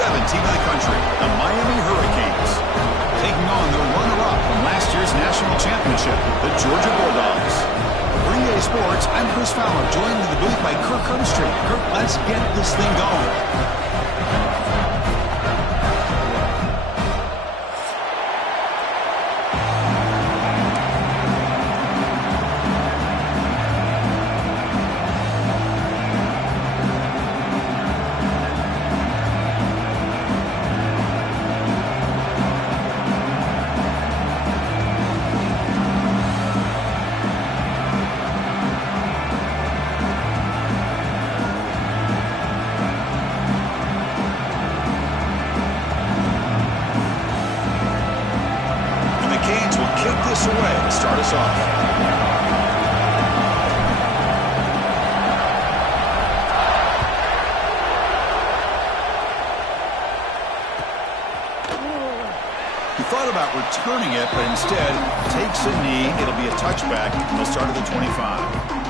team of the country, the Miami Hurricanes, taking on the runner-up from last year's national championship, the Georgia Bulldogs. For EA Sports, I'm Chris Fowler, joined in the booth by Kirk Herbstreit. Kirk, let's get this thing going. Away to start us off. He thought about returning it, but instead takes a knee. It'll be a touchback, and they'll start at the 25.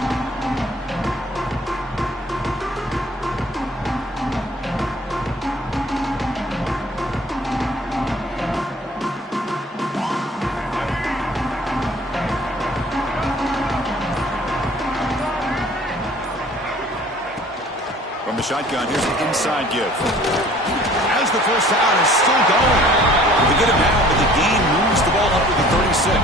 From the shotgun, here's the inside give. As the first down is still going. They get him now, but the gain moves the ball up to the 36.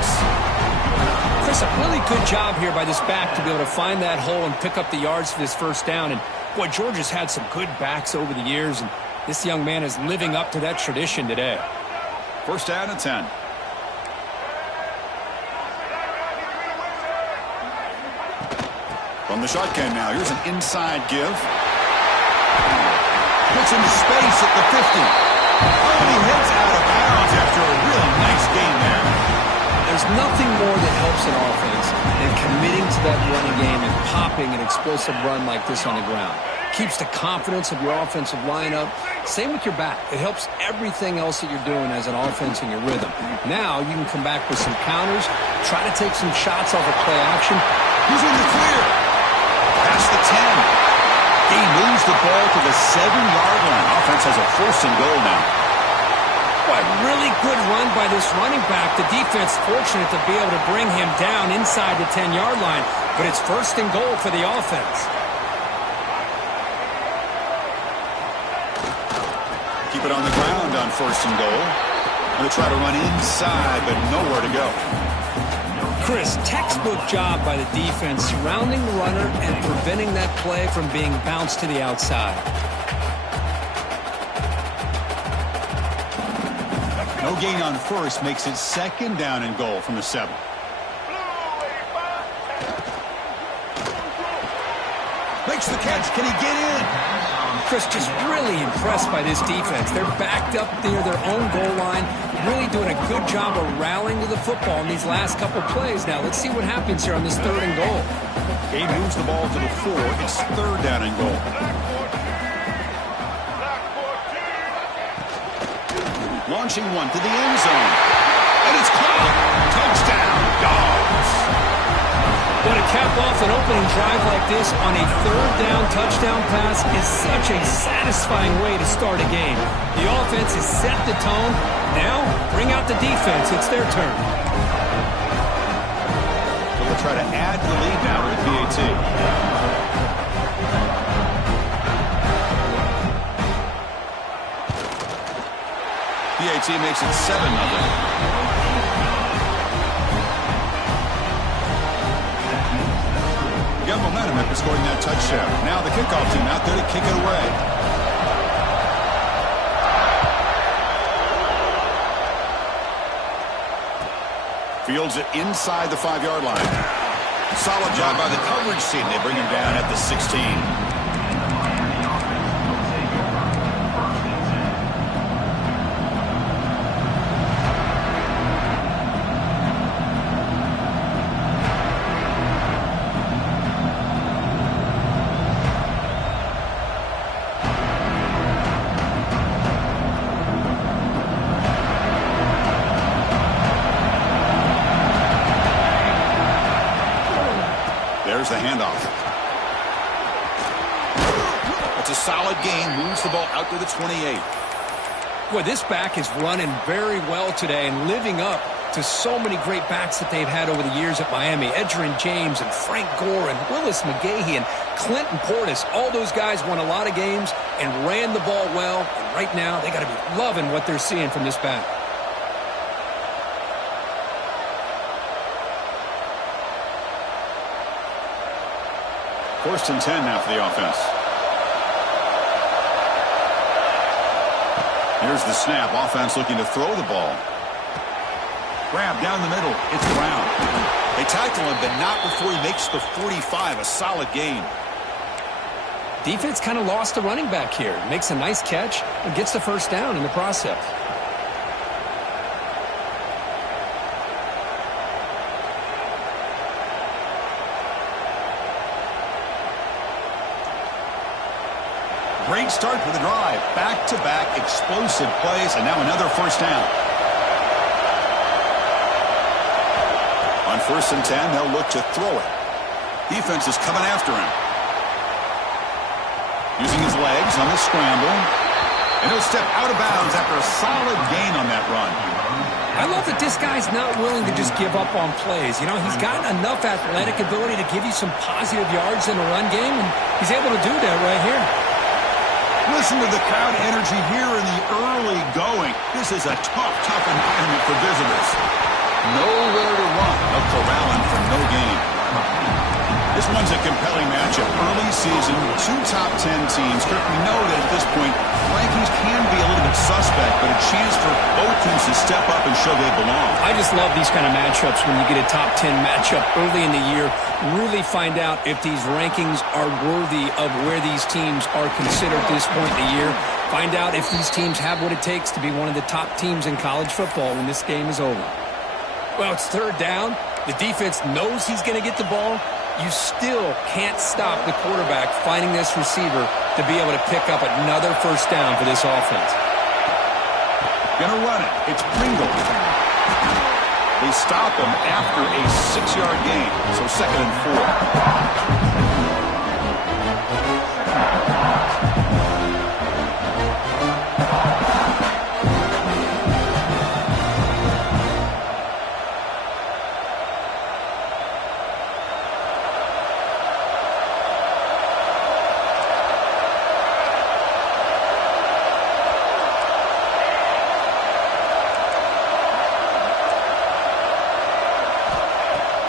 Chris, a really good job here by this back to be able to find that hole and pick up the yards for this first down. And, boy, Georgia's had some good backs over the years, and this young man is living up to that tradition today. First down and 10. From the shotgun now, here's an inside give. Puts into space at the 50. Oh, and he heads out of bounds after a really nice gain there. There's nothing more that helps an offense than committing to that running game and popping an explosive run like this on the ground. Keeps the confidence of your offensive lineup. Same with your back. It helps everything else that you're doing as an offense in your rhythm. Now you can come back with some counters, try to take some shots off of play action. He's in the clear. Past the 10. He moves the ball to the 7-yard line. Offense has a first and goal now. Boy, really good run by this running back. The defense fortunate to be able to bring him down inside the 10-yard line, but it's first and goal for the offense. Keep it on the ground on first and goal. Going to try to run inside, but nowhere to go. Chris, textbook job by the defense surrounding the runner and preventing that play from being bounced to the outside. No gain on first makes it second down and goal from the 7. Makes the catch. Can he get in? Chris, just really impressed by this defense. They're backed up near their own goal line, really doing a good job of rallying to the football in these last couple plays. Now, let's see what happens here on this third and goal. He moves the ball to the 4. It's third down and goal. Launching one to the end zone. And it's caught. Touchdown, Dogs. But to cap off an opening drive like this on a third down touchdown pass is such a satisfying way to start a game. The offense has set the tone. Now, bring out the defense. It's their turn. They'll try to add to the lead now with the PAT. PAT makes it 7-0. Got momentum after scoring that touchdown. Now the kickoff team out there to kick it away. Fields it inside the 5-yard line. Solid job by the coverage team. They bring him down at the 16. There's the handoff. It's a solid gain. Moves the ball out to the 28. Boy, this back is running very well today and living up to so many great backs that they've had over the years at Miami. Edgerrin James and Frank Gore and Willis McGahee and Clinton Portis. All those guys won a lot of games and ran the ball well. And right now, they got to be loving what they're seeing from this back. First and 10 now for the offense. Here's the snap. Offense looking to throw the ball. Grab down the middle. It's Brown. They tackle him, but not before he makes the 45. A solid gain. Defense kind of lost the running back here. Makes a nice catch and gets the first down in the process. Great start for the drive. Back-to-back explosive plays, and now another first down. On first and 10, they'll look to throw it. Defense is coming after him. Using his legs on the scramble. And he'll step out of bounds after a solid gain on that run. I love that this guy's not willing to just give up on plays. You know, he's got enough athletic ability to give you some positive yards in the run game, and he's able to do that right here. Listen to the crowd energy here in the early going. This is a tough environment for visitors. Nowhere to run. They'll corral him for no gain. This one's a compelling matchup. Early season, two top 10 teams. Kirk, we know that at this point, rankings can be a little bit suspect, but a chance for both teams to step up and show they belong. I just love these kind of matchups when you get a top 10 matchup early in the year. Really find out if these rankings are worthy of where these teams are considered at this point in the year. Find out if these teams have what it takes to be one of the top teams in college football when this game is over. Well, it's third down. The defense knows he's going to get the ball. You still can't stop the quarterback finding this receiver to be able to pick up another first down for this offense. Gonna run it. It's Pringle. They stop him after a 6-yard gain. So 2nd and 4.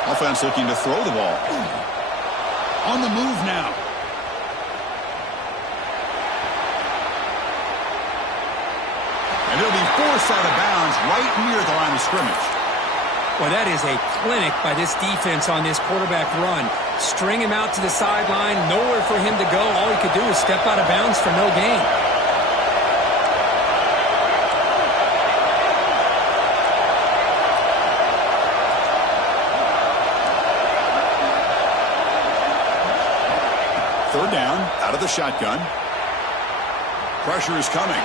Offense looking to throw the ball. On the move now. And it'll be forced out of bounds right near the line of scrimmage. Well, that is a clinic by this defense on this quarterback run. String him out to the sideline, nowhere for him to go. All he could do is step out of bounds for no gain. Third down, out of the shotgun. Pressure is coming.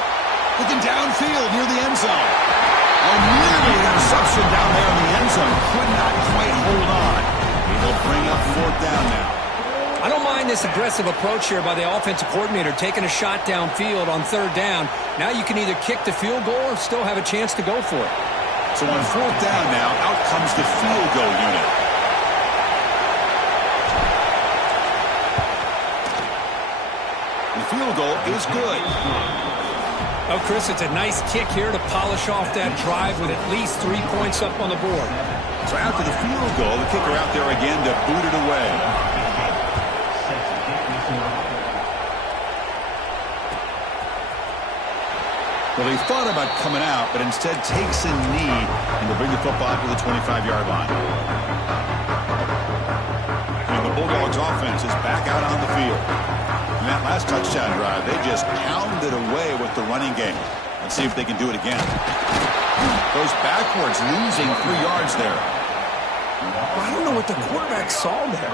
Looking downfield near the end zone. Oh, nearly an interception down there in the end zone. Could not quite hold on. He'll bring up fourth down now. I don't mind this aggressive approach here by the offensive coordinator, taking a shot downfield on third down. Now you can either kick the field goal or still have a chance to go for it. So on fourth down now, out comes the field goal unit. Field goal is good. Oh, Chris, it's a nice kick here to polish off that drive with at least 3 points up on the board. So after the field goal, the kicker out there again to boot it away. Well, he thought about coming out, but instead takes a knee and will bring the football to the 25-yard line. And the Bulldogs offense is back out on the field. In that last touchdown drive, they just pounded away with the running game. Let's see if they can do it again. Goes backwards, losing 3 yards there. I don't know what the quarterback saw there.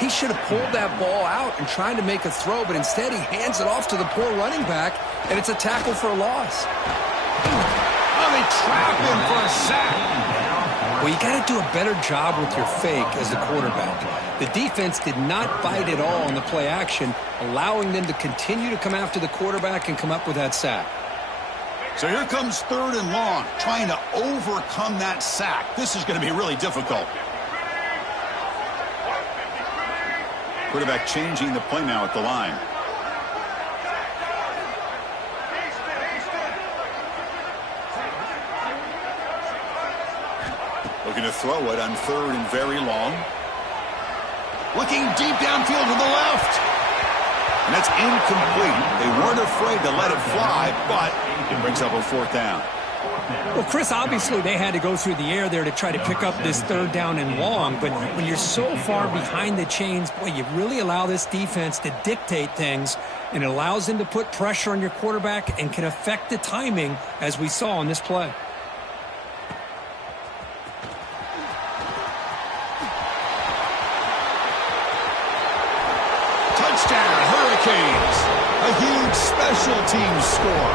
He should have pulled that ball out and tried to make a throw, but instead he hands it off to the poor running back, and it's a tackle for a loss. Oh, they trap him for a sack. Well, you got to do a better job with your fake as the quarterback. The defense did not bite at all on the play action, allowing them to continue to come after the quarterback and come up with that sack. So here comes 3rd and long, trying to overcome that sack. This is going to be really difficult. Quarterback changing the play now at the line. Looking to throw it on 3rd and very long. Looking deep downfield to the left. And that's incomplete. They weren't afraid to let it fly, but it brings up a 4th down. Well, Chris, obviously they had to go through the air there to try to pick up this 3rd down and long, but when you're so far behind the chains, boy, you really allow this defense to dictate things, and it allows them to put pressure on your quarterback and can affect the timing, as we saw on this play. Touchdown, Hurricanes! A huge special teams score.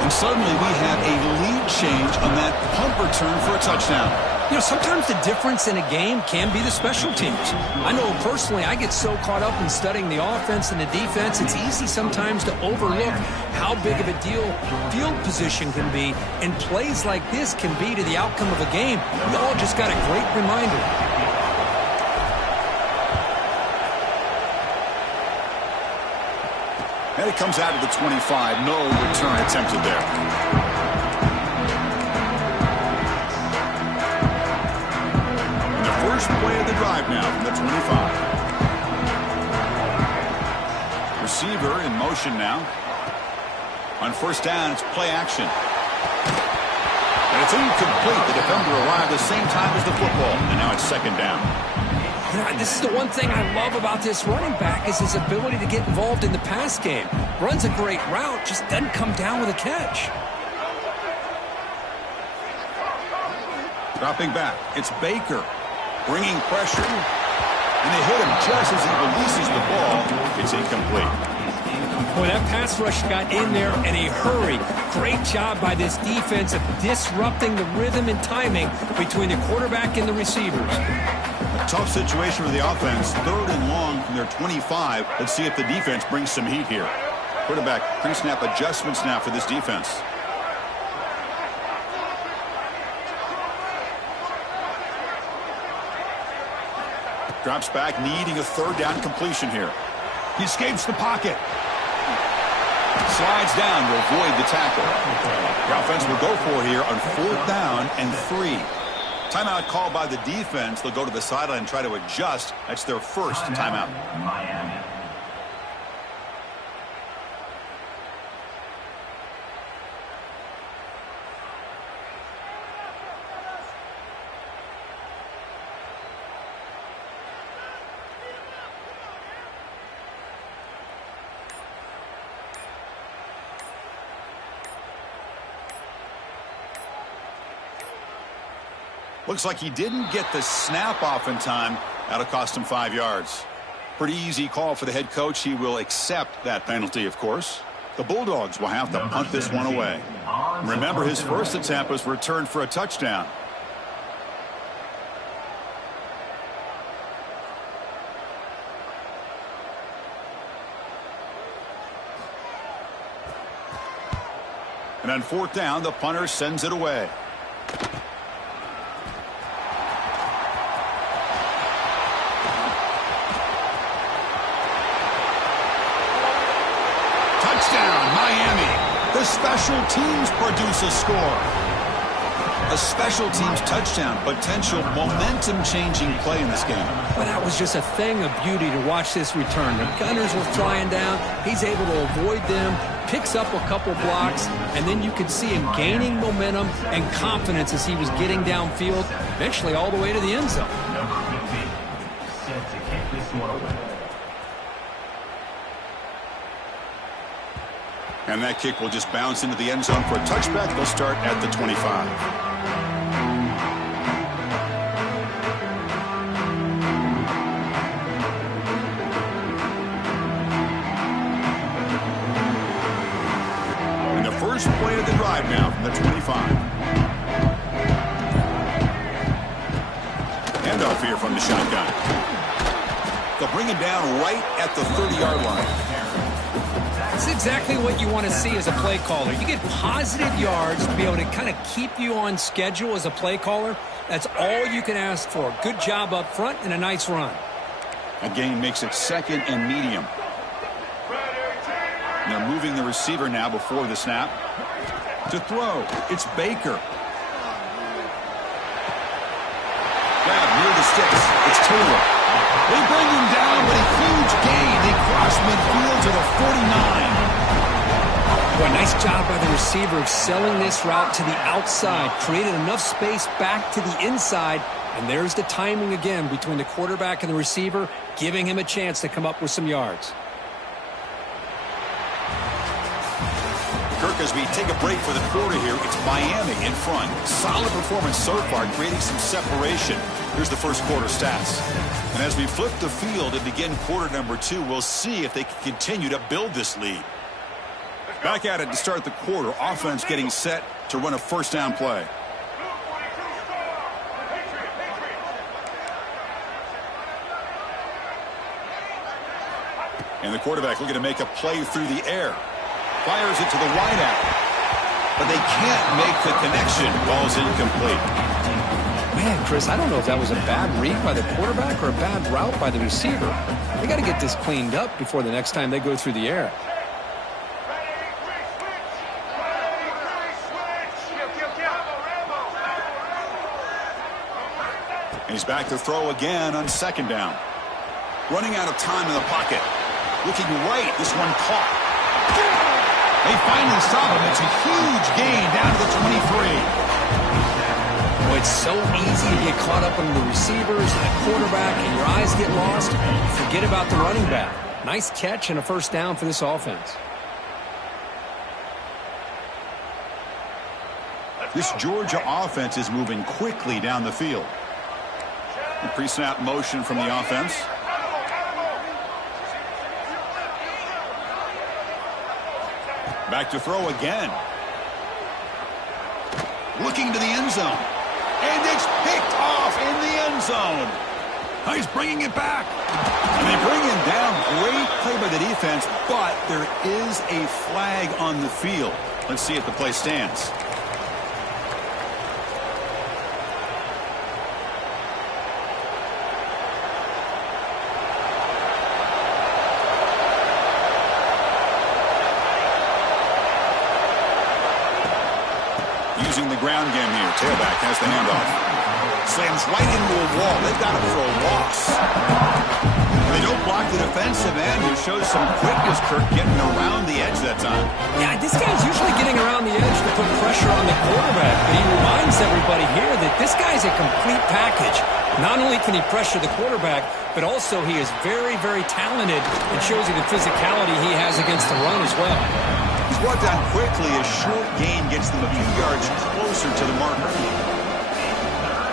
And suddenly we have a lead change on that punt return for a touchdown. You know, sometimes the difference in a game can be the special teams. I know personally I get so caught up in studying the offense and the defense, it's easy sometimes to overlook how big of a deal field position can be, and plays like this can be to the outcome of a game. We all just got a great reminder. And it comes out of the 25. No return attempted there. And the first play of the drive now from the 25. Receiver in motion now. On 1st down, it's play action. And it's incomplete. The defender arrived the same time as the football. And now it's 2nd down. You know, this is the one thing I love about this running back is his ability to get involved in the pass game. Runs a great route, just doesn't come down with a catch. Dropping back, it's Baker bringing pressure. And they hit him just as he releases the ball. It's incomplete. Boy, that pass rush got in there in a hurry. Great job by this defense of disrupting the rhythm and timing between the quarterback and the receivers. A tough situation for the offense. 3rd and long from their 25. Let's see if the defense brings some heat here. Quarterback pre-snap adjustments now for this defense. Drops back, needing a 3rd down completion here. He escapes the pocket. Slides down to avoid the tackle. The offense will go for here on 4th down and 3. Timeout called by the defense. They'll go to the sideline and try to adjust. That's their first timeout. Miami. Looks like he didn't get the snap off in time. That'll cost him 5 yards. Pretty easy call for the head coach. He will accept that penalty, of course. The Bulldogs will have to punt this one away. Remember, his first attempt was returned for a touchdown. And on 4th down, the punter sends it away. The special teams produce a score. A special teams touchdown. Potential momentum-changing play in this game. Well, that was just a thing of beauty to watch this return. The Gunners were flying down. He's able to avoid them, picks up a couple blocks, and then you could see him gaining momentum and confidence as he was getting downfield, eventually all the way to the end zone. Set to kick this one away. And that kick will just bounce into the end zone for a touchback. They'll start at the 25. And the first play of the drive now from the 25. Handoff here from the shotgun. They'll bring him down right at the 30-yard line. This is exactly what you want to see as a play caller. You get positive yards to be able to kind of keep you on schedule as a play caller. That's all you can ask for. Good job up front and a nice run. A gain makes it 2nd and medium. They're moving the receiver now before the snap. To throw, it's Baker. Grab near the sticks. It's Taylor. They bring him down, but a huge gain. They cross midfield to the 49. Boy, nice job by the receiver of selling this route to the outside. Created enough space back to the inside. And there's the timing again between the quarterback and the receiver, giving him a chance to come up with some yards. Kirk, as we take a break for the quarter here, it's Miami in front. Solid performance so far, creating some separation. Here's the first quarter stats. And as we flip the field and begin quarter number 2, we'll see if they can continue to build this lead. Back at it to start the quarter. Offense getting set to run a first down play. And the quarterback looking to make a play through the air. Fires it to the wideout. But they can't make the connection. Ball's incomplete. Man, Chris, I don't know if that was a bad read by the quarterback or a bad route by the receiver. They got to get this cleaned up before the next time they go through the air. He's back to throw again on 2nd down. Running out of time in the pocket. Looking right, this one caught. They finally stop him. It's a huge gain down to the 23. Boy, it's so easy to get caught up on the receivers and the quarterback, and your eyes get lost. Forget about the running back. Nice catch and a first down for this offense. This Georgia offense is moving quickly down the field. The pre-snap motion from the offense. Back to throw again. Looking to the end zone. And it's picked off in the end zone. He's bringing it back. And they bring him down. Great play by the defense, but there is a flag on the field. Let's see if the play stands. Using the ground game here. Tailback has the handoff. Slams right into a wall. They've got him for a loss. They don't block the defensive end, who shows some quickness, Kirk, getting around the edge that time. Yeah, this guy's usually getting around the edge to put pressure on the quarterback, but he reminds everybody here that this guy's a complete package. Not only can he pressure the quarterback, but also he is very, very talented and shows you the physicality he has against the run as well. He's brought down quickly. A short gain gets them a few yards closer to the marker.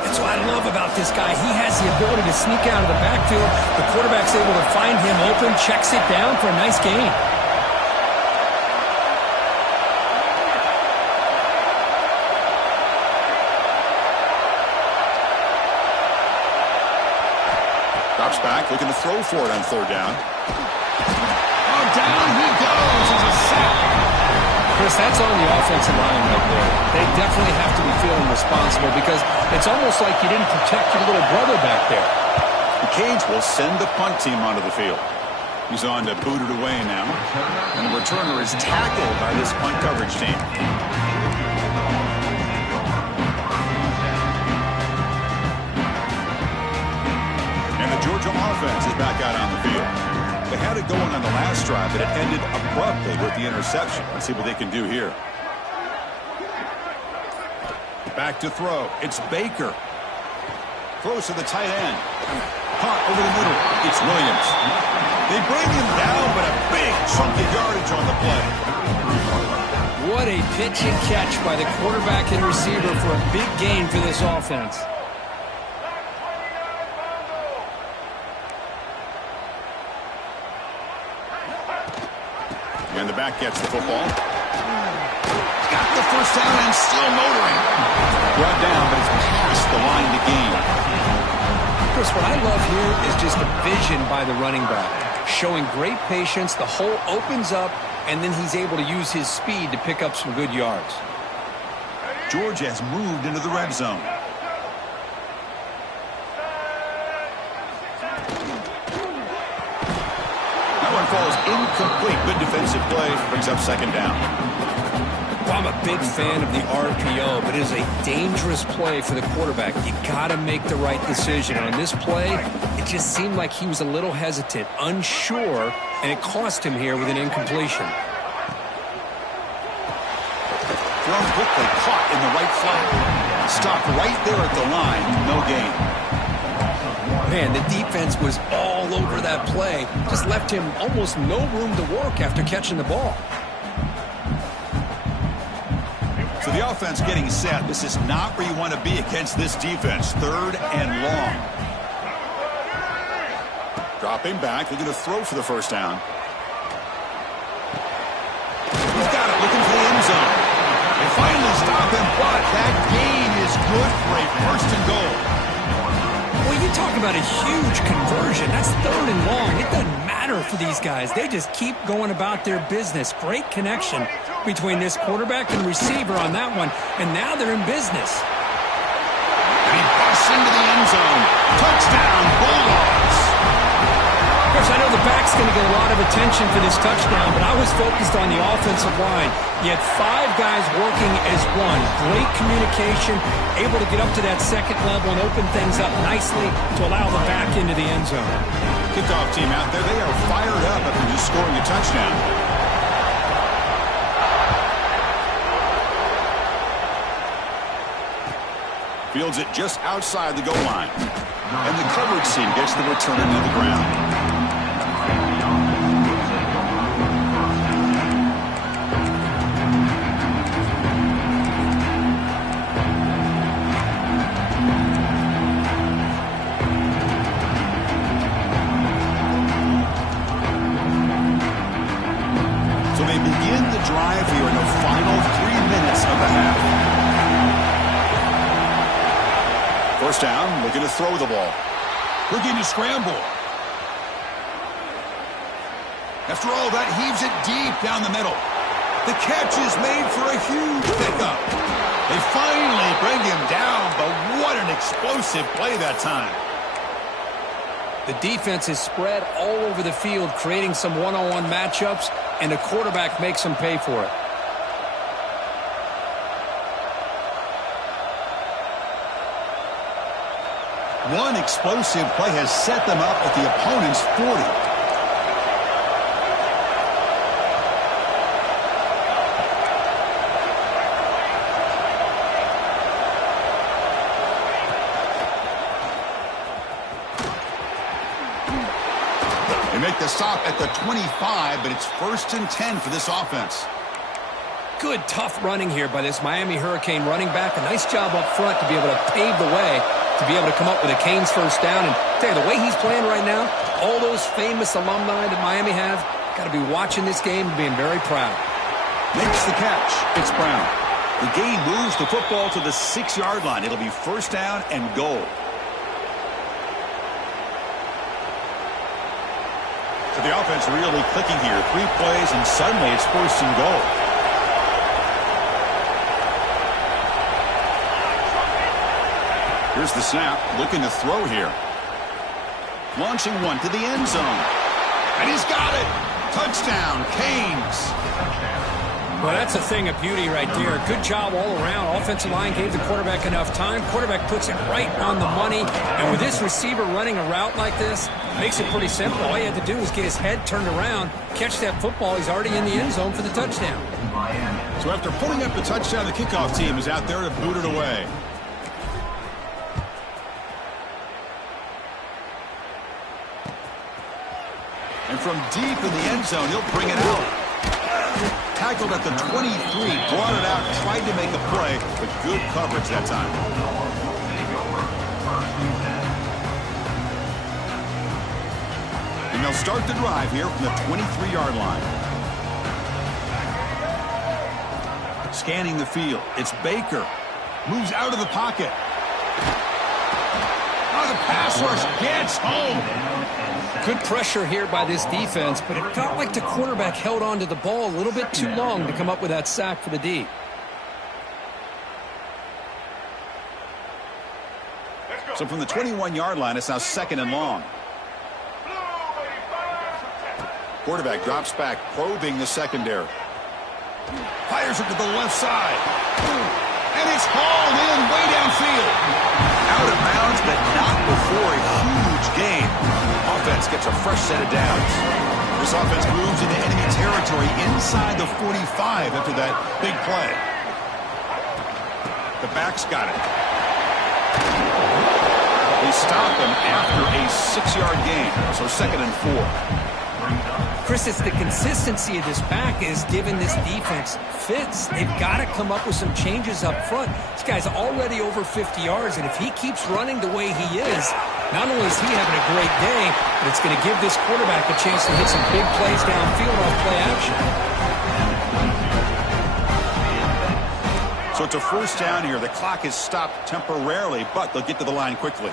That's what I love about this guy. He has the ability to sneak out of the backfield. The quarterback's able to find him open, checks it down for a nice gain. Drops back, looking to throw for it on 3rd down. Oh, down he goes as a sack. Chris, that's on the offensive line right there. They definitely have to be feeling responsible because it's almost like you didn't protect your little brother back there. The Canes will send the punt team onto the field. He's on to boot it away now. And the returner is tackled by this punt coverage team. And the Georgia offense is back out on the field. They had it going on the last drive, but it ended abruptly with the interception. Let's see what they can do here. Back to throw. It's Baker. Throws to the tight end. Caught over the middle. It's Williams. They bring him down, but a big chunk of yardage on the play. What a pitch and catch by the quarterback and receiver for a big gain for this offense. And the back gets the football. Got the first down and still motoring. Brought down, but it's past the line to gain. Chris, what I love here is just the vision by the running back. showing great patience. The hole opens up, and then he's able to use his speed to pick up some good yards. Georgia has moved into the red zone. That one falls incomplete. Good defensive play. Brings up second down. Well, I'm a big fan of the RPO, but it is a dangerous play for the quarterback. You got to make the right decision. On this play, it just seemed like he was a little hesitant, unsure, and it cost him here with an incompletion. Thrown quickly, caught in the right flat. Stopped right there at the line. No gain. Man, the defense was all over that play. Just left him almost no room to work after catching the ball. So the offense getting set. This is not where you want to be against this defense. Third and long. Dropping back. They're going to throw for the first down. He's got it. Looking for the end zone. They finally stop him, but that gain is good for a first and goal. Well, you talk about a huge conversion. That's third and long. It doesn't matter for these guys. They just keep going about their business. Great connection between this quarterback and receiver on that one, and now they're in business. And he busts into the end zone. Touchdown, Bulldogs. Of course, I know the back's going to get a lot of attention for this touchdown, but I was focused on the offensive line. You had 5 guys working as one. Great communication, able to get up to that second level and open things up nicely to allow the back into the end zone. Kickoff team out there, they are fired up after just scoring a touchdown. Fields it just outside the goal line. And the coverage team gets the returner to the ground. So they begin the drive here in the final 3 minutes of the half. First down, looking to throw the ball. Looking to scramble. After all that, heaves it deep down the middle. The catch is made for a huge pickup. They finally bring him down, but what an explosive play that time. The defense is spread all over the field, creating some one-on-one matchups, and the quarterback makes them pay for it. One explosive play has set them up at the opponent's 40. They make the stop at the 25, but it's 1st and 10 for this offense. Good, tough running here by this Miami Hurricane running back. A nice job up front to be able to pave the way, to be able to come up with a Canes first down. And tell you, the way he's playing right now, all those famous alumni that Miami have, got to be watching this game and being very proud. Makes the catch. It's Brown. The gain moves the football to the 6-yard line. It'll be first down and goal. So the offense really clicking here. 3 plays, and suddenly it's first and goal. Here's the snap, looking to throw here. Launching one to the end zone. And he's got it. Touchdown, Canes. Well, that's a thing of beauty right there. Good job all around. Offensive line gave the quarterback enough time. Quarterback puts it right on the money. And with this receiver running a route like this, makes it pretty simple. All you had to do was get his head turned around, catch that football. He's already in the end zone for the touchdown. So after pulling up the touchdown, the kickoff team is out there to boot it away. And from deep in the end zone, he'll bring it out. Tackled at the 23, brought it out, tried to make a play, but good coverage that time. And they'll start the drive here from the 23-yard line. Scanning the field, it's Baker. Moves out of the pocket. Oh, the pass rush gets home. Good pressure here by this defense, but it felt like the quarterback held on to the ball a little bit too long to come up with that sack for the D. So from the 21-yard line, it's now 2nd and long. Quarterback drops back, probing the secondary. Fires it to the left side. And it's hauled in way downfield. Out of bounds, but not before a huge gain. Offense gets a fresh set of downs. This offense moves into enemy territory inside the 45 after that big play. The back's got it. They stop him after a 6-yard gain, so 2nd and 4. Chris, it's the consistency of this back is giving this defense fits. They've got to come up with some changes up front. This guy's already over 50 yards, and if he keeps running the way he is, not only is he having a great day, but it's going to give this quarterback a chance to hit some big plays downfield off play action. So it's a 1st down here. The clock is stopped temporarily, but they'll get to the line quickly.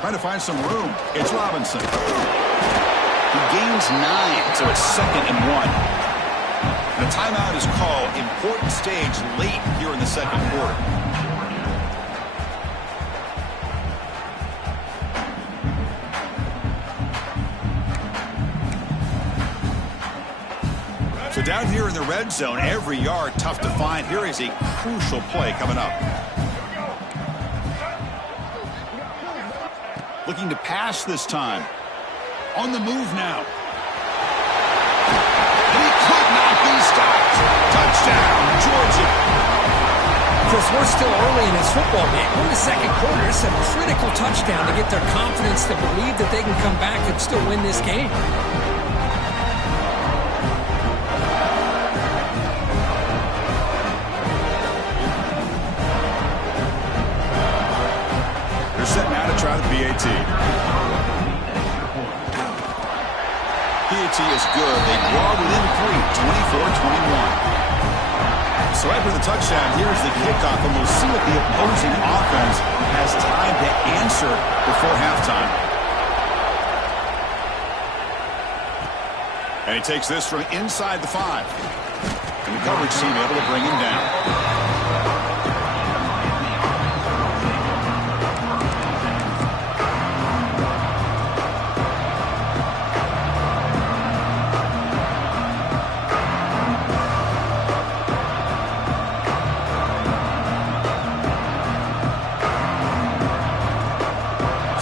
Trying to find some room. It's Robinson. He gains 9, so it's 2nd and 1. And a timeout is called. Important stage late here in the 2nd quarter. So down here in the red zone, every yard tough to find. Here is a crucial play coming up. Looking to pass this time. On the move now. And he could not be stopped. Touchdown, Georgia. Chris, we're still early in this football game. We're in the 2nd quarter. It's a critical touchdown to get their confidence to believe that they can come back and still win this game. Set now to try the PAT. PAT is good. They draw within 3, 24-21. So after the touchdown, here's the kickoff, and we'll see what the opposing offense has time to answer before halftime. And he takes this from inside the 5. And the coverage team able to bring him down.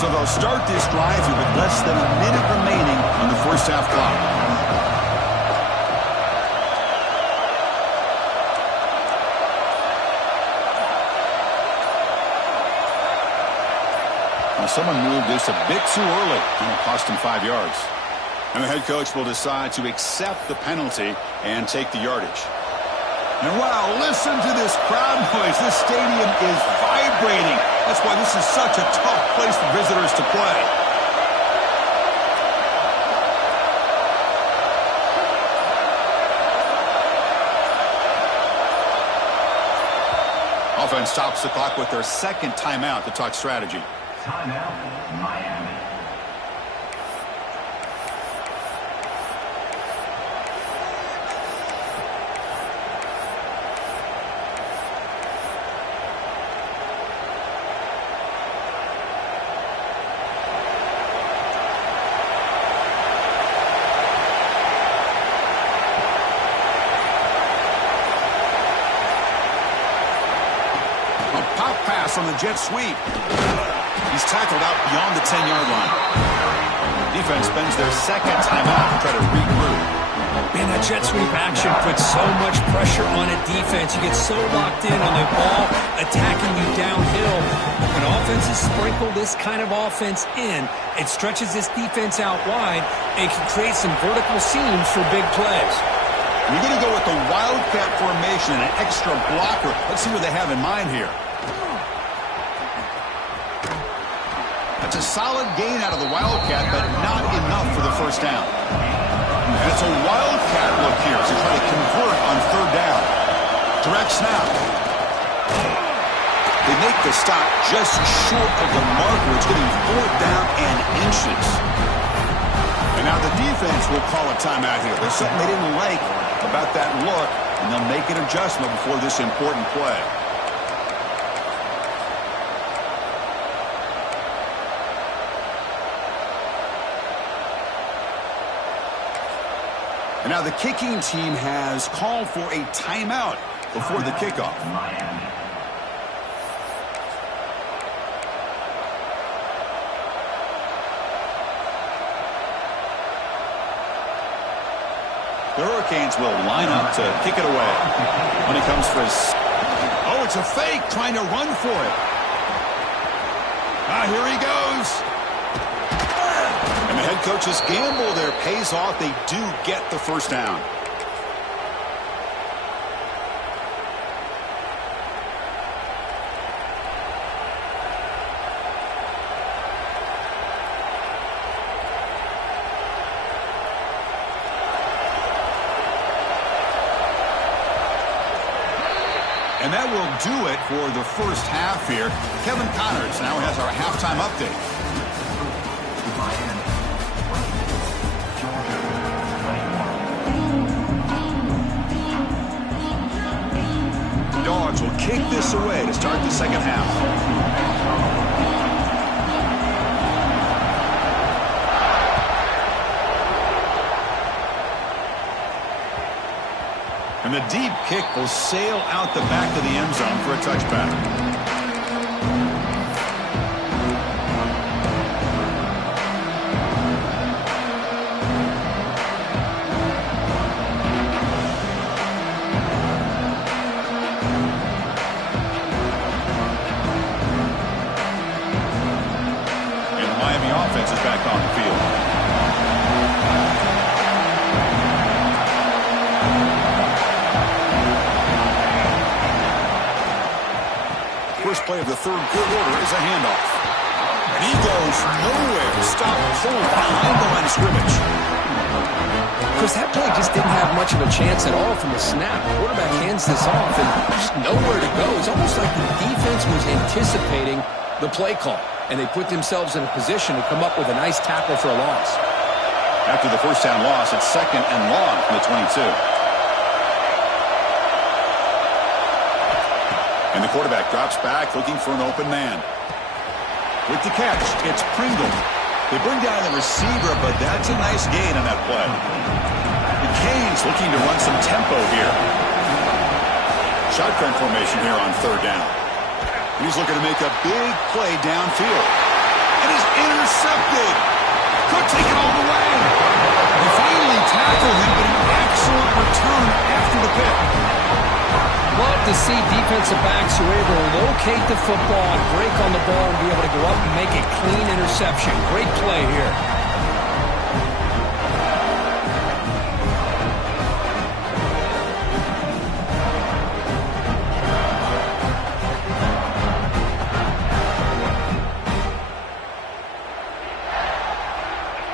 So they'll start this drive here with less than a minute remaining on the 1st half clock. Now someone moved this a bit too early, and it cost him 5 yards. And the head coach will decide to accept the penalty and take the yardage. And wow, listen to this crowd noise. This stadium is vibrating. That's why this is such a tough place for visitors to play. Offense stops the clock with their 2nd timeout to talk strategy. Timeout, Miami. On the jet sweep. He's tackled out beyond the 10-yard line. Defense spends their 2nd timeout to try to regroup. Man, that jet sweep action puts so much pressure on a defense. You get so locked in on the ball attacking you downhill. When offenses sprinkle this kind of offense in, it stretches this defense out wide and can create some vertical seams for big plays. You're going to go with the wildcat formation and an extra blocker. Let's see what they have in mind here. That's a solid gain out of the wildcat, but not enough for the 1st down. And it's a wildcat look here to try to convert on 3rd down. Direct snap. They make the stop just short of the marker. It's going to be 4th down and inches. And now the defense will call a timeout here. There's something they didn't like about that look, and they'll make an adjustment before this important play. And now the kicking team has called for a timeout before the kickoff. The Hurricanes will line up to kick it away. When he comes for his... Oh, it's a fake, trying to run for it. Here he goes. And the head coach's gamble there pays off. They do get the first down. And that will do it for the first half here. Kevin Connors now has our halftime update. Dogs will kick this away to start the second half. And the deep kick will sail out the back of the end zone for a touchback. And the Miami offense is back on the field. First play of the third quarter is a handoff. And he goes nowhere. Stop pulled behind the line of scrimmage. Chris, that play just didn't have much of a chance at all from the snap. The quarterback hands this off and just nowhere to go. It's almost like the defense was anticipating the play call, and they put themselves in a position to come up with a nice tackle for a loss. After the first down loss, it's 2nd and long from the 22. And the quarterback drops back looking for an open man. With the catch, it's Pringle. They bring down the receiver, but that's a nice gain on that play. The Canes looking to run some tempo here. Shotgun formation here on 3rd down. He's looking to make a big play downfield. It is intercepted. Could take it all the way. They finally tackled him, but an excellent return after the pick. Love to see defensive backs who are able to locate the football and break on the ball and be able to go up and make a clean interception. Great play here.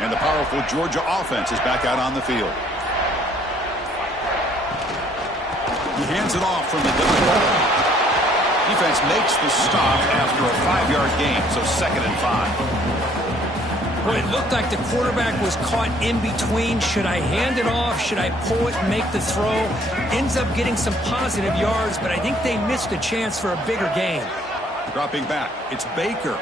And the powerful Georgia offense is back out on the field. He hands it off from the double ball. Defense makes the stop after a 5-yard gain, so 2nd and 5. Well, it looked like the quarterback was caught in between. Should I hand it off? Should I pull it and make the throw? Ends up getting some positive yards, but I think they missed a chance for a bigger gain. Dropping back, it's Baker.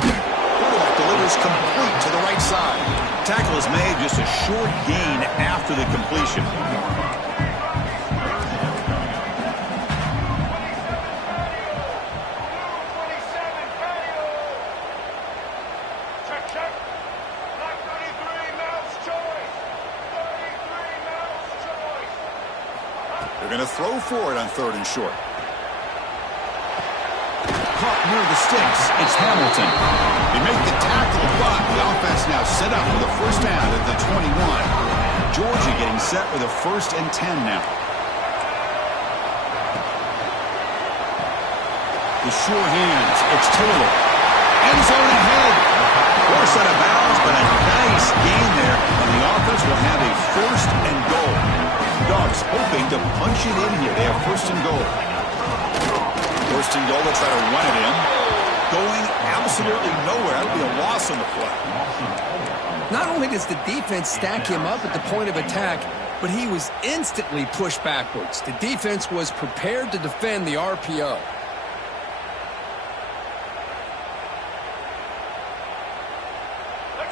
Quarterback delivers complete to the right side. Tackle is made, just a short gain after the completion. They're going to throw for it on 3rd and short. Caught near the sticks. It's Hamilton. They make the tackle, but the offense now set up with a first down at the 21. Georgia getting set with a 1st and 10 now. The sure hands. It's Taylor. End zone ahead. Force out of bounds, but a nice gain there. And the offense will have a 1st and goal. Dogs hoping to punch it in here. They have 1st and goal. First and goal, they'll try to run it in. Going absolutely nowhere. That would be a loss on the play. Not only does the defense stack him up at the point of attack, but he was instantly pushed backwards. The defense was prepared to defend the RPO.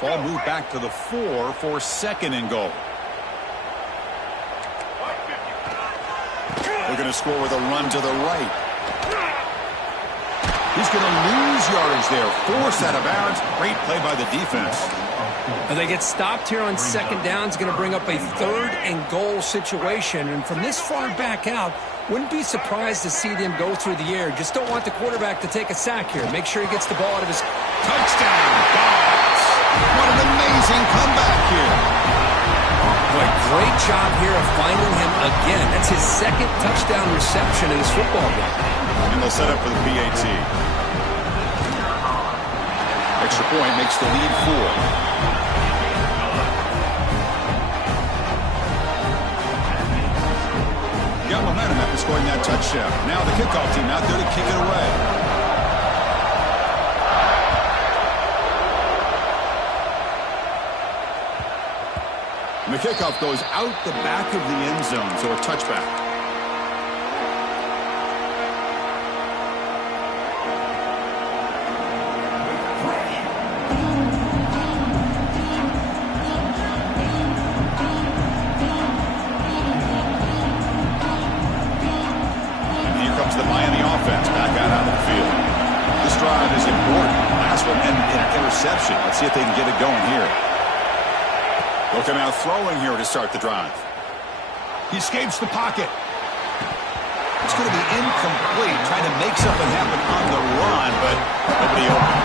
Ball moved back to the 4 for second and goal. They're going to score with a run to the right. He's going to lose yardage there. Forced out of bounds. Great play by the defense. And they get stopped here on second down. It's going to bring up a third and goal situation. And from this far back out, wouldn't be surprised to see them go through the air. Just don't want the quarterback to take a sack here. Make sure he gets the ball out of his... Touchdown, Dogs. What an amazing comeback here. Boy, great job here of finding him again. That's his second touchdown reception in his football game. And they'll set up for the PAT. Extra point makes the lead 4. Got momentum after scoring that touchdown. Now the kickoff team out there to kick it away. And the kickoff goes out the back of the end zone, so a touchback. The Miami offense back out on the field. This drive is important. Last one and an interception. Let's see if they can get it going here. They'll come out throwing here to start the drive. He escapes the pocket. It's going to be incomplete, trying to make something happen on the run, but nobody open.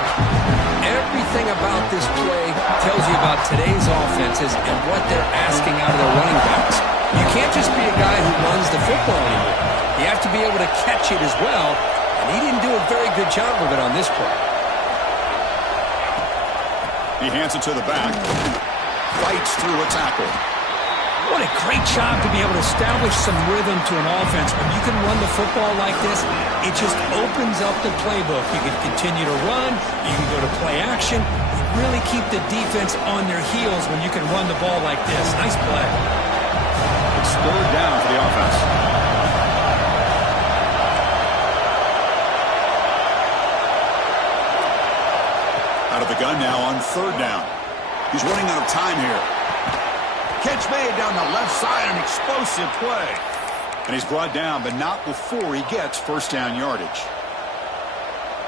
Everything about this play tells you about today's offenses and what they're asking out of their running backs. You can't just be a guy who runs the football anymore. You have to be able to catch it as well, and he didn't do a very good job of it on this play. He hands it to the back, fights through a tackle. What a great job to be able to establish some rhythm to an offense. When you can run the football like this, it just opens up the playbook. You can continue to run, you can go to play action, really keep the defense on their heels when you can run the ball like this. Nice play. It's third down for the offense. Out of the gun now on third down. He's running out of time here. Catch made down the left side, an explosive play. And he's brought down, but not before he gets first down yardage.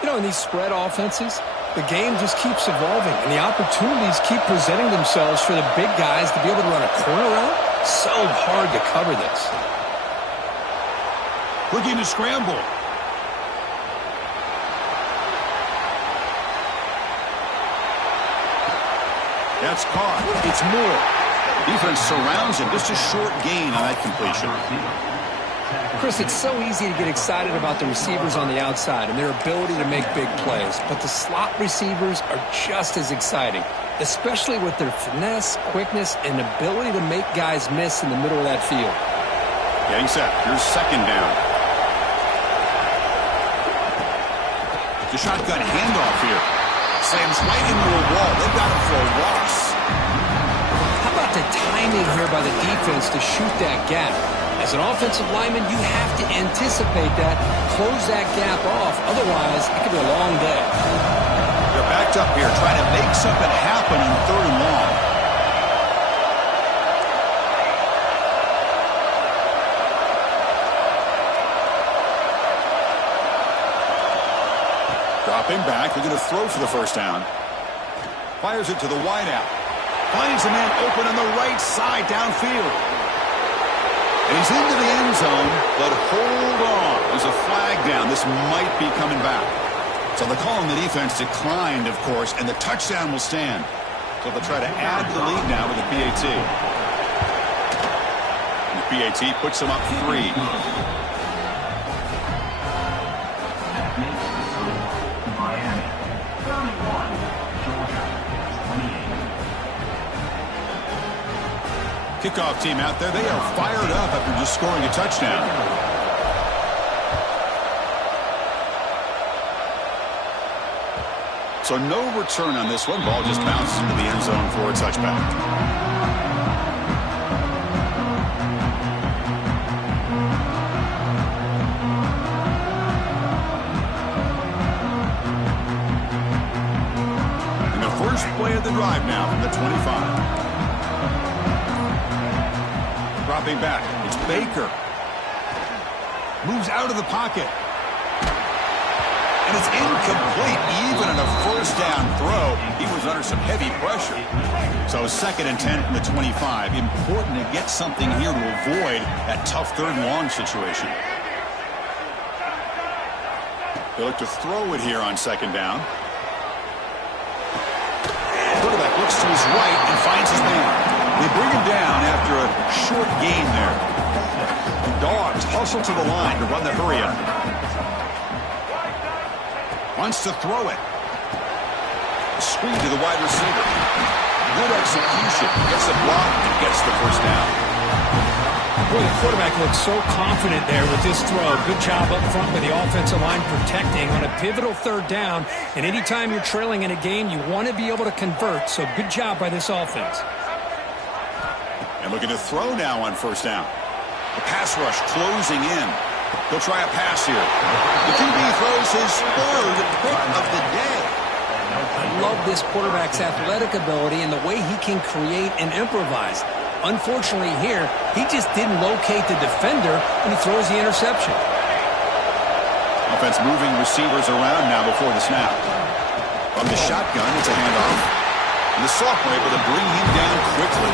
You know, in these spread offenses, the game just keeps evolving, and the opportunities keep presenting themselves for the big guys to be able to run a corner route. So hard to cover this. Looking to scramble. That's caught. It's Moore. Defense surrounds him. Just a short gain on that completion. Chris, it's so easy to get excited about the receivers on the outside and their ability to make big plays, but the slot receivers are just as exciting, especially with their finesse, quickness, and ability to make guys miss in the middle of that field. Getting set. Here's second down. The shotgun handoff here. Slams right into a wall. They've got him for a loss. How about the timing here by the defense to shoot that gap? As an offensive lineman, you have to anticipate that, close that gap off. Otherwise, it could be a long day. They're backed up here trying to make something happen on third and long. Dropping back, they're going to throw for the first down. Fires it to the wideout. Finds a man open on the right side downfield. And he's into the end zone, but hold on. There's a flag down. This might be coming back. So the call on the defense declined, of course, and the touchdown will stand. So they'll try to add to the lead now with the PAT. And the PAT puts them up 3. Kickoff team out there. They are fired up after just scoring a touchdown. So no return on this one. Ball just bounces into the end zone for a touchback. First play of the drive now from the 25. Dropping back. It's Baker. Moves out of the pocket. And it's incomplete. Even on a first down throw, he was under some heavy pressure. So 2nd and 10 from the 25. Important to get something here to avoid that tough 3rd and long situation. They look to throw it here on 2nd down. Quarterback looks to his right and finds his man. They bring him down after a short gain there. Dogs hustle to the line to run the hurry up. Wants to throw it. Screen to the wide receiver. Good execution. Gets a block and gets the first down. Boy, the quarterback looks so confident there with this throw. Good job up front with the offensive line protecting on a pivotal 3rd down. And anytime you're trailing in a game, you want to be able to convert. So good job by this offense. And looking to throw now on 1st down. The pass rush closing in. He'll try a pass here. The QB throws his 3rd pick of the day. I love this quarterback's athletic ability and the way he can create and improvise. Unfortunately here, he just didn't locate the defender and he throws the interception. Offense moving receivers around now before the snap. From the shotgun, it's a handoff. And the sophomore able to bring him down quickly.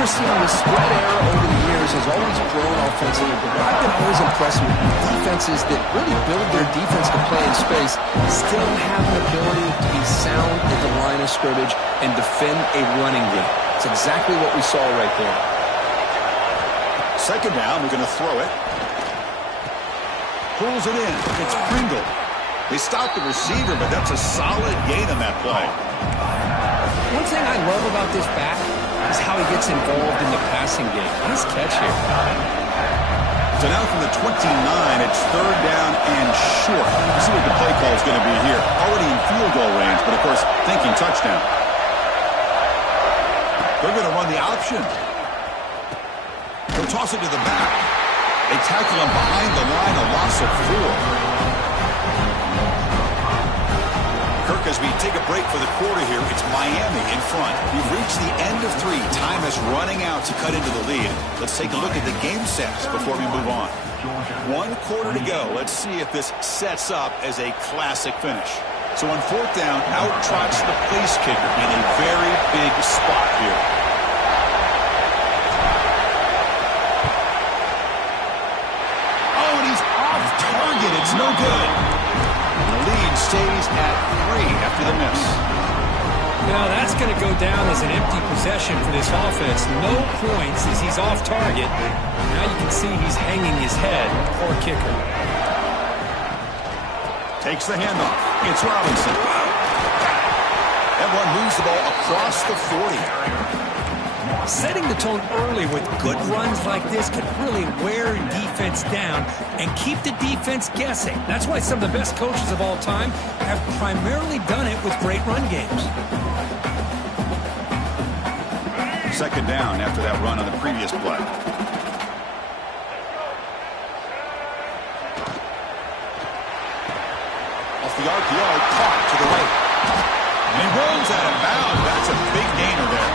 Christian, the spread era over the years has always grown offensively, but I've been always impressed with defenses that really build their defense to play in space, still have an ability to be sound at the line of scrimmage and defend a running game. It's exactly what we saw right there. 2nd down, we're going to throw it. Pulls it in. It's Pringle. They stop the receiver, but that's a solid gain on that play. One thing I love about this back is how he gets involved in the passing game. Nice catch here. So now from the 29, it's 3rd down and short. Let's see what the play call is going to be here. Already in field goal range, but of course, thinking touchdown. They're going to run the option. They'll toss it to the back. They tackle him behind the line, a loss of 4. Kirk, as we take a break for the quarter here, it's Miami in front. We've reached the end of 3. Time is running out to cut into the lead. Let's take a look at the game sets before we move on. 1 quarter to go. Let's see if this sets up as a classic finish. So on 4th down, out trots the place kicker in a very big spot here. Oh, and he's off target. It's no good. The lead stays at 3 after the miss. Now that's going to go down as an empty possession for this offense. No points as he's off target. Now you can see he's hanging his head. Poor kicker. Takes the handoff. It's Robinson. That one moves the ball across the 40. Setting the tone early with good runs like this can really wear defense down and keep the defense guessing. That's why some of the best coaches of all time have primarily done it with great run games. 2nd down after that run on the previous play. The RPO caught to the right. And he rolls out of bounds. That's a big gainer there.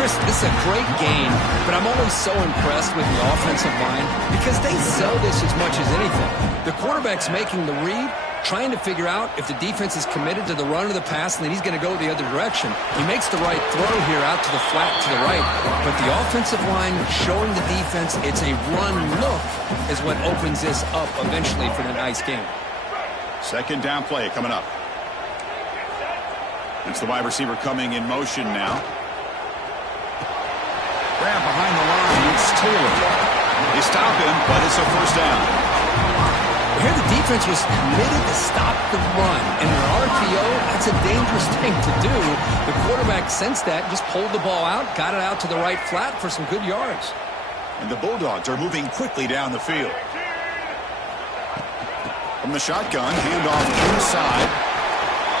Chris, this is a great game, but I'm always so impressed with the offensive line because they sell this as much as anything. The quarterback's making the read, trying to figure out if the defense is committed to the run or the pass, and then he's going to go the other direction. He makes the right throw here out to the flat to the right, but the offensive line showing the defense it's a run look is what opens this up eventually for the nice game. 2nd down play coming up. It's the wide receiver coming in motion now. Grab behind the line. It's Taylor. They stop him, but it's a 1st down. Here the defense was committed to stop the run. And in an RPO, that's a dangerous thing to do. The quarterback sensed that, just pulled the ball out, got it out to the right flat for some good yards. And the Bulldogs are moving quickly down the field. From the shotgun, handoff inside.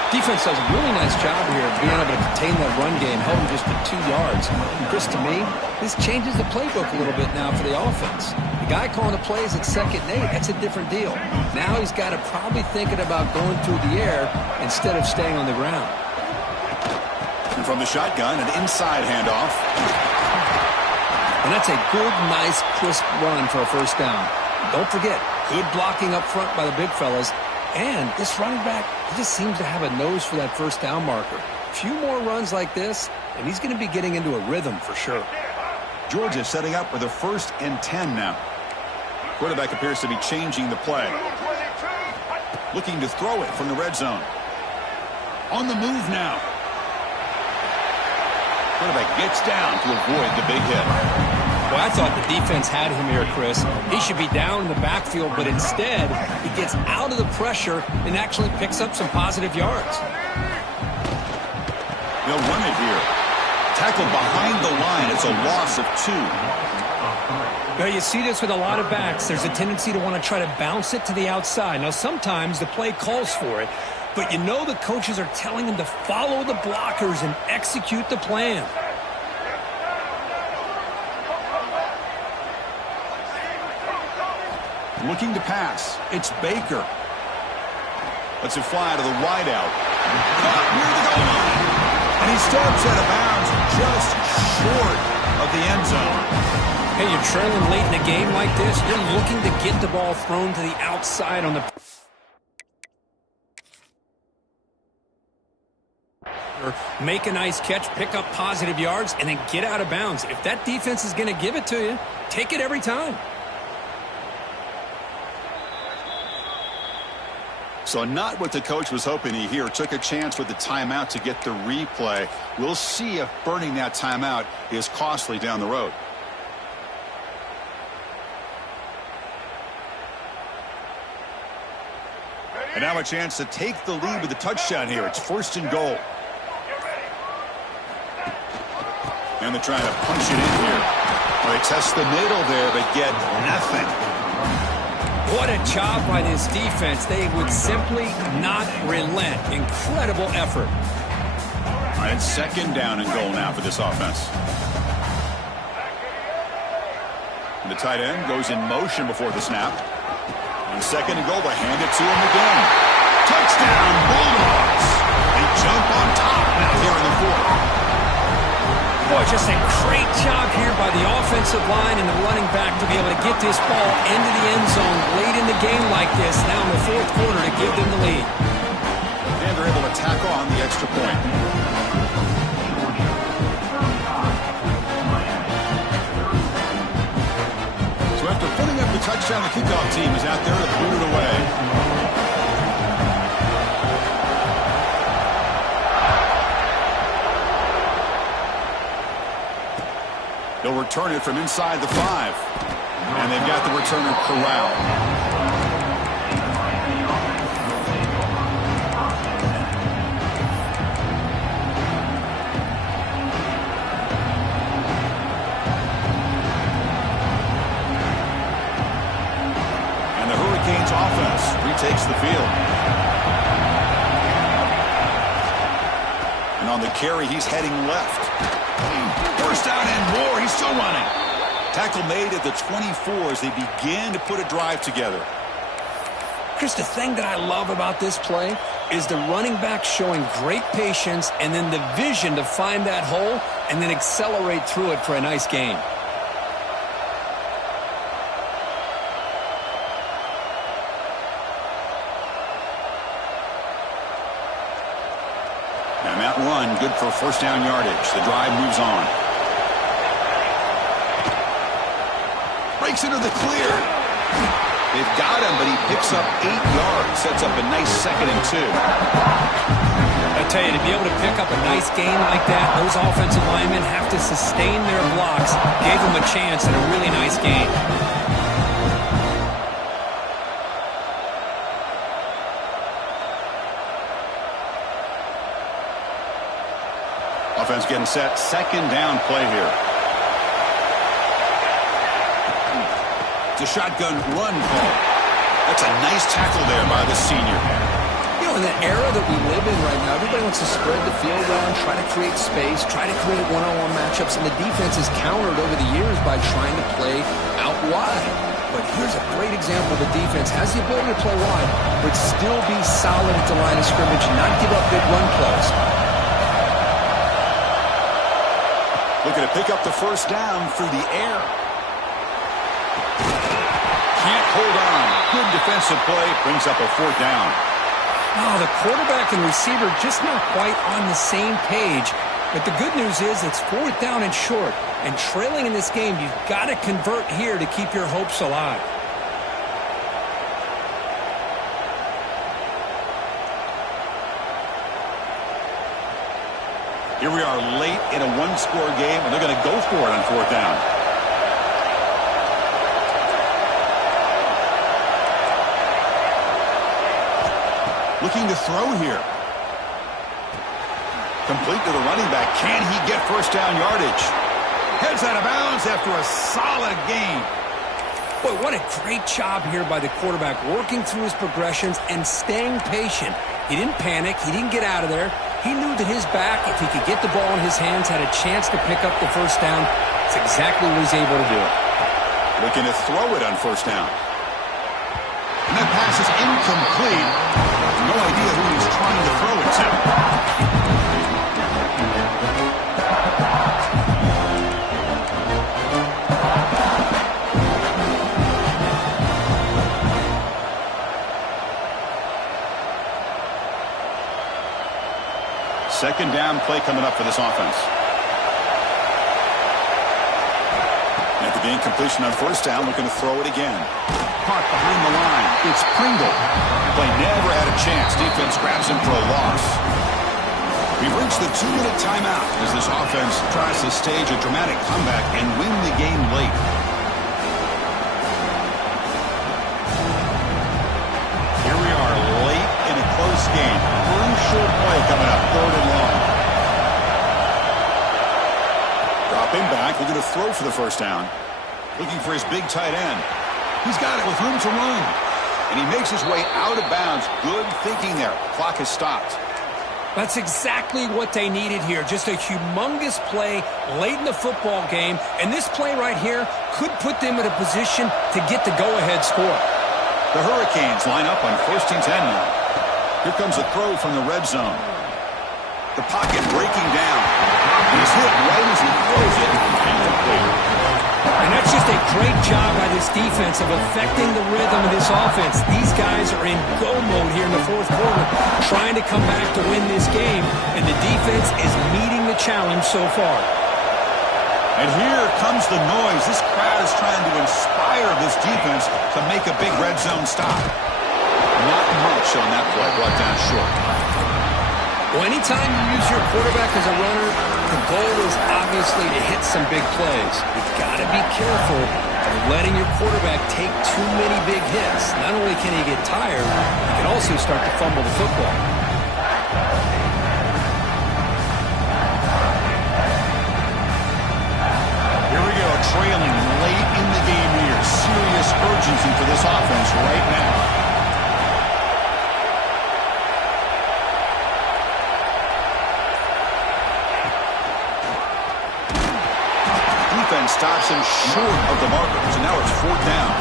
Defense does a really nice job here of being able to contain that run game, held him just to 2 yards. And Chris, to me, this changes the playbook a little bit now for the offense. The guy calling the plays at 2nd and 8, that's a different deal. Now he's got to probably thinking about going through the air instead of staying on the ground. And from the shotgun, an inside handoff. And that's a good, nice, crisp run for a first down. Don't forget, good blocking up front by the big fellas. And this running back, he just seems to have a nose for that first down marker. A few more runs like this, and he's going to be getting into a rhythm for sure. Georgia setting up with a 1st and 10 now. Quarterback appears to be changing the play. Looking to throw it from the red zone. On the move now. Quarterback gets down to avoid the big hit. Well, I thought the defense had him here, Chris. He should be down in the backfield, but instead, he gets out of the pressure and actually picks up some positive yards. They'll run it here. Tackled behind the line. It's a loss of 2. Well, you see this with a lot of backs. There's a tendency to want to try to bounce it to the outside. Now, sometimes the play calls for it, but you know the coaches are telling them to follow the blockers and execute the plan. Looking to pass. It's Baker. Lets it fly to the wideout. Caught near the goal line. And he steps out of bounds just short of the end zone. Hey, you're trailing late in a game like this. You're looking to get the ball thrown to the outside on the... Make a nice catch, pick up positive yards, and then get out of bounds. If that defense is going to give it to you, take it every time. So not what the coach was hoping he here. Took a chance with the timeout to get the replay. We'll see if burning that timeout is costly down the road. And now a chance to take the lead with a touchdown here. It's 1st and goal. And they're trying to punch it in here. Well, they test the middle there, but get nothing. What a job by this defense. They would simply not relent. Incredible effort. All right, 2nd down and goal now for this offense. And the tight end goes in motion before the snap. On 2nd and goal, they hand it to him again. Touchdown, Bulldogs. They jump on top now here in the 4th. Boy, just a great job here by the offensive line and the running back to be able to get this ball into the end zone late in the game like this, now in the 4th quarter to give them the lead. And they're able to tack on the extra point. So after putting up the touchdown, the kickoff team is out there to boot it away. They'll return it from inside the 5. And they've got the returner corralled. And the Hurricanes offense retakes the field. And on the carry, he's heading left. First down and more. He's still running. Tackle made at the 24 as they begin to put a drive together. Chris, the thing that I love about this play is the running back showing great patience and then the vision to find that hole and then accelerate through it for a nice gain. And that run, good for 1st down yardage. The drive moves on. Breaks into the clear. They've got him, but he picks up 8 yards. Sets up a nice 2nd and 2. I tell you, to be able to pick up a nice gain like that, those offensive linemen have to sustain their blocks. Gave them a chance at a really nice gain. Offense getting set. 2nd down play here. It's a shotgun run call. That's a nice tackle there by the senior. You know, in the era that we live in right now, everybody wants to spread the field around, try to create space, try to create one-on-one matchups, and the defense has countered over the years by trying to play out wide. But here's a great example. The defense has the ability to play wide, but still be solid at the line of scrimmage and not give up big run plays. Looking to pick up the first down through the air. Can't hold on. Good defensive play. Brings up a fourth down. Oh, the quarterback and receiver just not quite on the same page. But the good news is it's fourth down and short. And trailing in this game, you've got to convert here to keep your hopes alive. Here we are late in a one-score game, and they're going to go for it on fourth down. Looking to throw here. Complete to the running back. Can he get first down yardage? Heads out of bounds after a solid gain. Boy, what a great job here by the quarterback, working through his progressions and staying patient. He didn't panic. He didn't get out of there. He knew that his back, if he could get the ball in his hands, had a chance to pick up the first down. It's exactly what he's able to do. Looking to throw it on first down. And that pass is incomplete. No idea who he's trying to throw it to. Second down play coming up for this offense. At the gain completion on first down, looking to throw it again. Caught behind the line. It's Pringle. Play never had a chance. Defense grabs him for a loss. We've reached the 2-minute timeout as this offense tries to stage a dramatic comeback and win the game late. Here we are late in a close game. Crucial play coming up, third and long. Dropping back, looking to throw for the first down. Looking for his big tight end. He's got it with room to run. And he makes his way out of bounds. Good thinking there. Clock has stopped. That's exactly what they needed here. Just a humongous play late in the football game. And this play right here could put them in a position to get the go-ahead score. The Hurricanes line up on 1st and 10 now. Here comes a throw from the red zone. The pocket breaking down. He's hit right as he throws it. Incomplete. And that's just a great job by this defense of affecting the rhythm of this offense. These guys are in go mode here in the fourth quarter, trying to come back to win this game, and the defense is meeting the challenge so far. And here comes the noise. This crowd is trying to inspire this defense to make a big red zone stop. Not much on that play, brought down short. Well, anytime you use your quarterback as a runner, the goal is obviously to hit some big plays. You've got to be careful of letting your quarterback take too many big hits. Not only can he get tired, he can also start to fumble the football. Here we go, trailing late in the game here. Serious urgency for this offense right now. Stops him short of the markers, and now it's fourth down.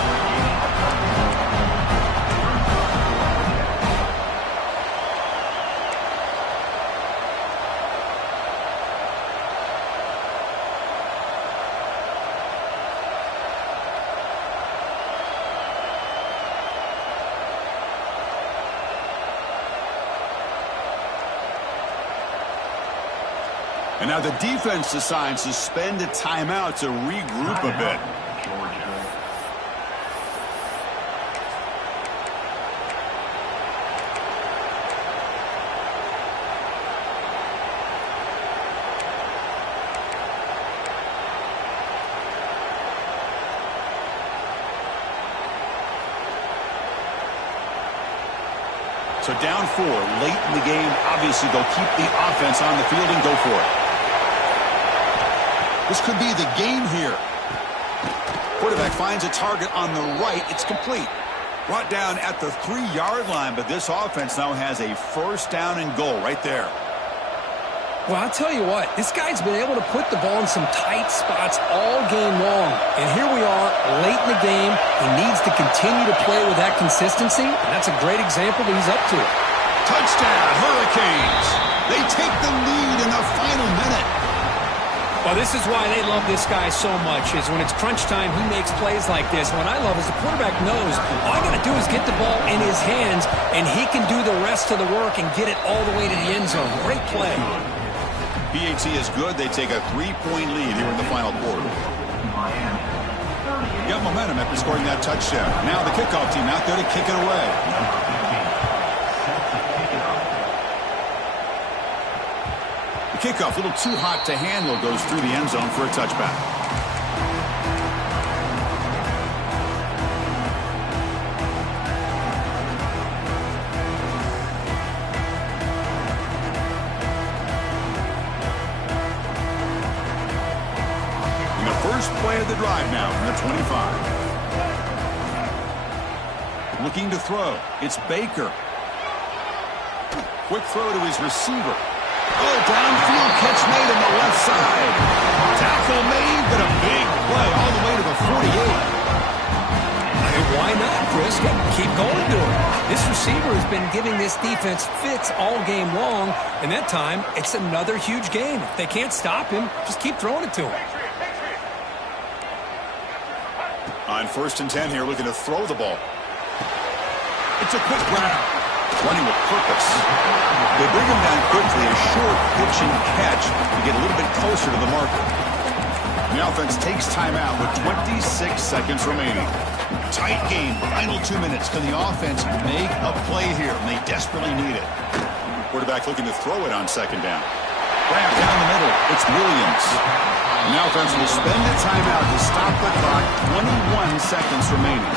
And now the defense decides to spend a timeout to regroup a bit. So down 4, late in the game. Obviously, they'll keep the offense on the field and go for it. This could be the game here. Quarterback finds a target on the right. It's complete. Brought down at the 3-yard line, but this offense now has a first down and goal right there. Well, I'll tell you what, this guy's been able to put the ball in some tight spots all game long. And here we are, late in the game. He needs to continue to play with that consistency, and that's a great example that he's up to it. Touchdown, Hurricanes. They take the lead in the final minute. Well, this is why they love this guy so much, is when it's crunch time, he makes plays like this. What I love is the quarterback knows all I got to do is get the ball in his hands, and he can do the rest of the work and get it all the way to the end zone. Great play. PAT is good. They take a 3-point lead here in the final quarter. Got momentum after scoring that touchdown. Now the kickoff team out there to kick it away. The kickoff, a little too hot to handle, goes through the end zone for a touchback. First play of the drive now from the 25. Looking to throw. It's Baker. Quick throw to his receiver. Oh, downfield catch made on the left side. Tackle made, but a big play all the way to the 48. Why not, Chris? Keep going to him. This receiver has been giving this defense fits all game long, and that time it's another huge game. If they can't stop him, just keep throwing it to him. On 1st and 10 here, looking to throw the ball. It's a quick route. Running with purpose. They bring him down quickly, a short pitching catch to get a little bit closer to the marker. The offense takes timeout with 26 seconds remaining. Tight game, final 2 minutes. Can the offense make a play here? And they desperately need it. Quarterback looking to throw it on 2nd down. Grab down the middle. It's Williams. The offense will spend a timeout to stop the clock. 21 seconds remaining.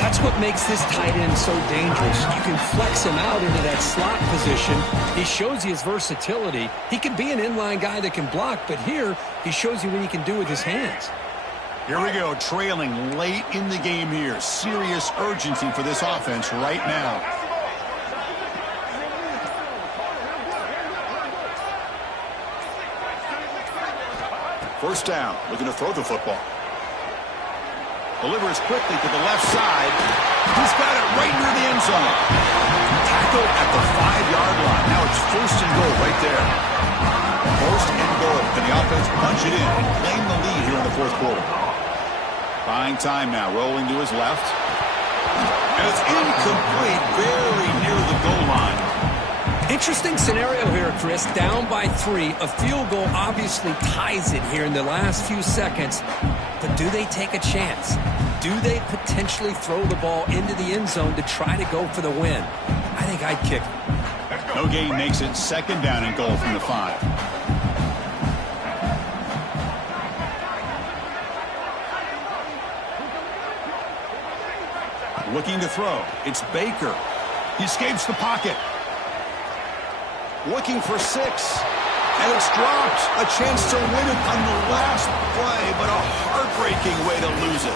That's what makes this tight end so dangerous. You can flex him out into that slot position. He shows you his versatility. He can be an inline guy that can block, but here he shows you what he can do with his hands. Here we go, trailing late in the game here. Serious urgency for this offense right now. First down, looking to throw the football. Delivers quickly to the left side. He's got it right near the end zone. Tackle at the 5-yard line. Now it's 1st and goal right there. 1st and goal. Can the offense punch it in and claim the lead here in the 4th quarter? Buying time now, rolling to his left. And it's incomplete, very near the goal line. Interesting scenario here, Chris. Down by 3. A field goal obviously ties it here in the last few seconds. But do they take a chance? Do they potentially throw the ball into the end zone to try to go for the win? I think I'd kick it. No gain makes it 2nd down and goal from the 5. Looking to throw. It's Baker. He escapes the pocket. Looking for 6. And it's dropped. A chance to win it on the last play, but a heartbreaking way to lose it.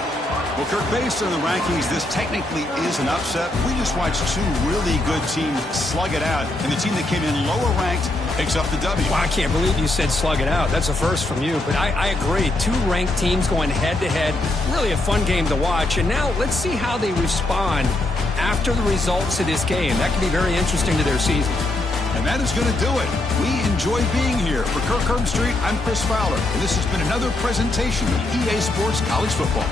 Well, Kirk, based on the rankings, this technically is an upset. We just watched 2 really good teams slug it out, and the team that came in lower ranked picks up the W. Well, I can't believe you said slug it out. That's a first from you, but I agree. 2 ranked teams going head-to-head. Really a fun game to watch. And now let's see how they respond after the results of this game. That could be very interesting to their season. And that is going to do it. We enjoy being here. For Kirk Herbstreit, I'm Chris Fowler, and this has been another presentation of EA Sports College Football.